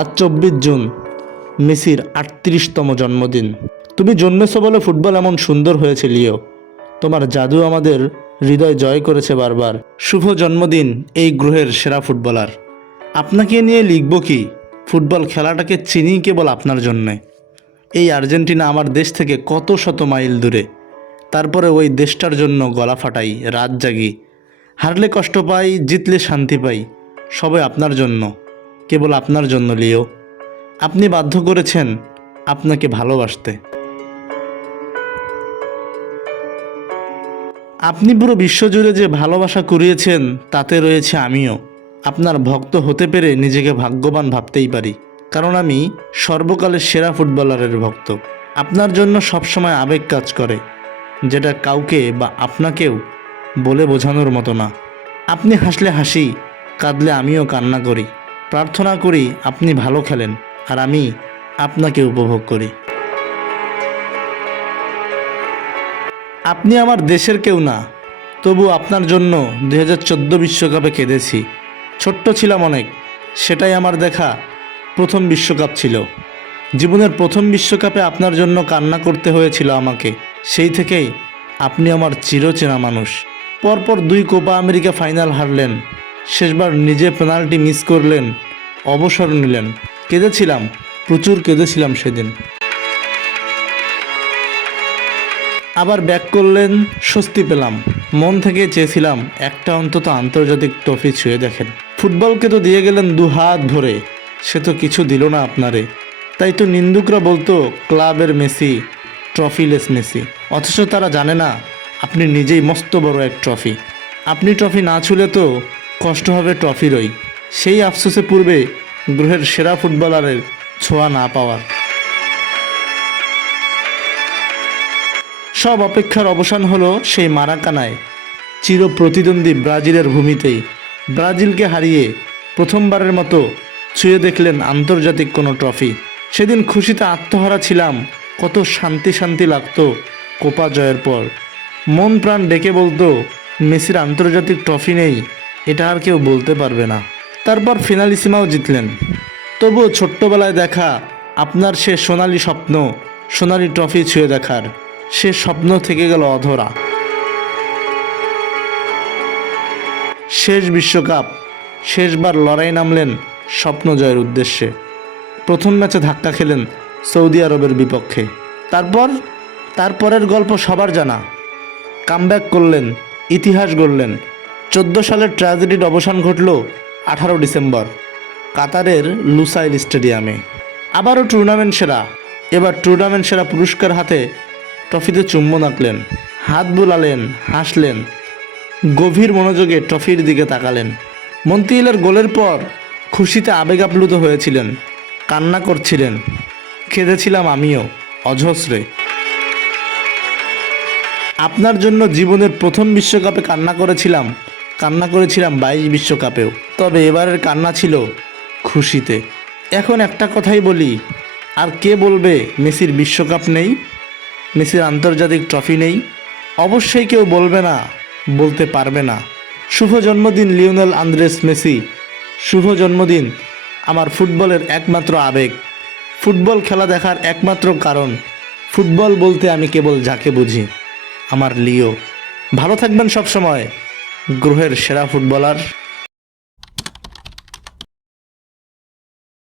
আজ চব্বিশ জুন, মেসির আটত্রিশতম জন্মদিন। তুমি জন্মেছো বলে ফুটবল এমন সুন্দর হয়েছে, লিও। তোমার জাদু আমাদের হৃদয় জয় করেছে বারবার। শুভ জন্মদিন এই গ্রহের সেরা ফুটবলার। আপনাকে নিয়ে লিখব কি, ফুটবল খেলাটাকে চিনি কেবল আপনার জন্যে? এই আর্জেন্টিনা আমার দেশ থেকে কত শত মাইল দূরে। তারপরে ওই দেশটার জন্য গলা ফাটাই, রাত জাগি। হারলে কষ্ট পাই, জিতলে শান্তি পাই সবে আপনার জন্য। কেবল আপনার জন্য, লিও। আপনি বাধ্য করেছেন আপনাকে ভালোবাসতে। আপনি পুরো বিশ্বজুড়ে যে ভালোবাসা কুড়িয়েছেন, তাতে রয়েছে আমিও। আপনার ভক্ত হতে পেরে নিজেকে ভাগ্যবান ভাবতেই পারি। কারণ আমি সর্বকালের সেরা ফুটবলারের ভক্ত। আপনার জন্য সবসময় আবেগ কাজ করে, যেটা কাউকে বা আপনাকেও বলে বোঝানোর মতো না। আপনি হাসলে হাসি, কাঁদলে আমিও কান্না করি। প্রার্থনা করি আপনি ভালো খেলেন আর আমি আপনাকে উপভোগ করি। আপনি আমার দেশের কেউ না, তবু আপনার জন্য দু হাজার চোদ্দ বিশ্বকাপে কেঁদেছি ছোট্ট ছিলাম অনেক, সেটাই আমার দেখা প্রথম বিশ্বকাপ ছিল। জীবনের প্রথম বিশ্বকাপে আপনার জন্য কান্না করতে হয়েছিল আমাকে, সেই থেকেই আপনি আমার চিরচেনা মানুষ। পরপর দুই কোপা আমেরিকা ফাইনাল হারলেন, শেষবার নিজে পেনাল্টি মিস করলেন অবসর নিলেন। কেঁদেছিলাম, প্রচুর কেঁদেছিলাম সেদিন। আবার ব্যাক করলেন, স্বস্তি পেলাম। মন থেকে চেয়েছিলাম, একটা অন্তত আন্তর্জাতিক ট্রফি ছুঁয়ে দেখেন। ফুটবলকে তো দিয়ে গেলেন দু হাত ভরে সে তো কিছু দিল না আপনারে। তাই তো নিন্দুকরা বলতো, ক্লাবের মেসি, ট্রফিলেস মেসি। অথচ তারা জানে না, আপনি নিজেই মস্ত বড় এক ট্রফি। আপনি ট্রফি না ছুলে তো কষ্ট হবে ট্রফিরই। সেই আফসোসে পূর্বে গ্রহের সেরা ফুটবলারের ছোঁয়া না পাওয়ার। সব অপেক্ষার অবসান হলো সেই মারাকানায় চির প্রতিদ্বন্দ্বী ব্রাজিলের ভূমিতেই। ব্রাজিলকে হারিয়ে প্রথমবারের মতো ছুঁয়ে দেখলেন আন্তর্জাতিক কোনো ট্রফি। সেদিন খুশিতে আত্মহারা ছিলাম, কত শান্তি শান্তি লাগতো কোপা জয়ের পর। মন প্রাণ ডেকে বলতো, মেসির আন্তর্জাতিক ট্রফি নেই, এটা আর কেউ বলতে পারবে না। তারপর ফিনালিসিমাও জিতলেন। তবুও ছোট্টবেলায় দেখা আপনার সে সোনালি স্বপ্ন, সোনালি ট্রফি ছুঁয়ে দেখার, সে স্বপ্ন থেকে গেল অধরা। শেষ বিশ্বকাপ, শেষবার লড়াই নামলেন স্বপ্ন জয়ের উদ্দেশ্যে। প্রথম ম্যাচে ধাক্কা খেলেন সৌদি আরবের বিপক্ষে। তারপর, তারপরের গল্প সবার জানা। কামব্যাক করলেন, ইতিহাস গড়লেন। চোদ্দ সালের ট্র্যাজেডির অবসান ঘটল আঠারো ডিসেম্বর, কাতারের লুসাইল স্টেডিয়ামে। আবারও টুর্নামেন্ট সেরা। এবার টুর্নামেন্ট সেরা পুরস্কার হাতে ট্রফিতে চুম্বন আঁকলেন, হাত বুলালেন, হাসলেন, গভীর মনোযোগে ট্রফির দিকে তাকালেন। মন্তিলের গোলের পর খুশিতে আবেগ আপ্লুত হয়েছিলেন, কান্না করছিলেন, খেদেছিলাম আমিও, অজস্রে। আপনার জন্য জীবনের প্রথম বিশ্বকাপে কান্না করেছিলাম কান্না করেছিলাম বাইশ বিশ্বকাপেও। তবে এবারের কান্না ছিল খুশিতে। এখন একটা কথাই বলি, আর কে বলবে মেসির বিশ্বকাপ নেই? মেসির আন্তর্জাতিক ট্রফি নেই? অবশ্যই কেউ বলবে না, বলতে পারবে না। শুভ জন্মদিন, লিওনেল আন্দ্রেস মেসি। শুভ জন্মদিন, আমার ফুটবলের একমাত্র আবেগ। ফুটবল খেলা দেখার একমাত্র কারণ, ফুটবল বলতে আমি কেবল যাকে বুঝি, আমার লিও। ভালো থাকবেন সব সময় গ্রহের সেরা ফুটবলার।